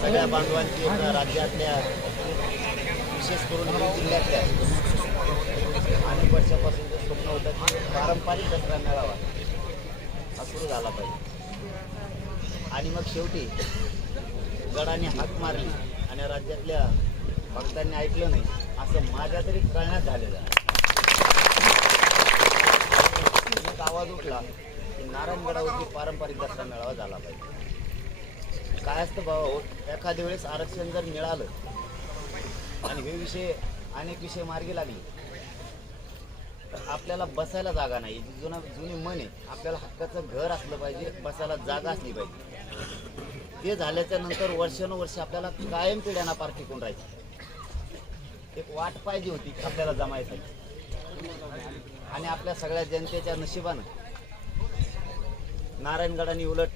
सगळ्या बांधवांची राज्यातल्या विशेष करून बीड जिल्ह्यातल्या अनेक वर्षापासूनचं स्वप्न होतं की पारंपरिक दसरा मेळावा हा सुरू झाला पाहिजे. आणि मग शेवटी गडाने हाक मारली आणि राज्यातल्या भक्तांनी ऐकलं नाही असं माझ्या तरी कळण्यात झालेलं आहे. एक आवाज उठला की नारायणगडावरती पारंपरिक दसरा मेळावा झाला पाहिजे. काय असतं भाऊ, एखाद्या वेळेस आरक्षण जर मिळालं आणि हे विषय अनेक विषय मार्गी लागले तर आपल्याला बसायला जागा नाही. जुनी मन आहे, आपल्याला हक्काचं घर असलं पाहिजे, बसायला जागा असली पाहिजे. ते झाल्याच्या नंतर वर्षानुवर्ष आपल्याला कायम पिढ्यांना पार टिकून राहायचं. एक वाट पाहिजे होती आपल्याला जमायसाठी आणि आपल्या सगळ्या जनतेच्या नशिबानं नारायणगडाने उलट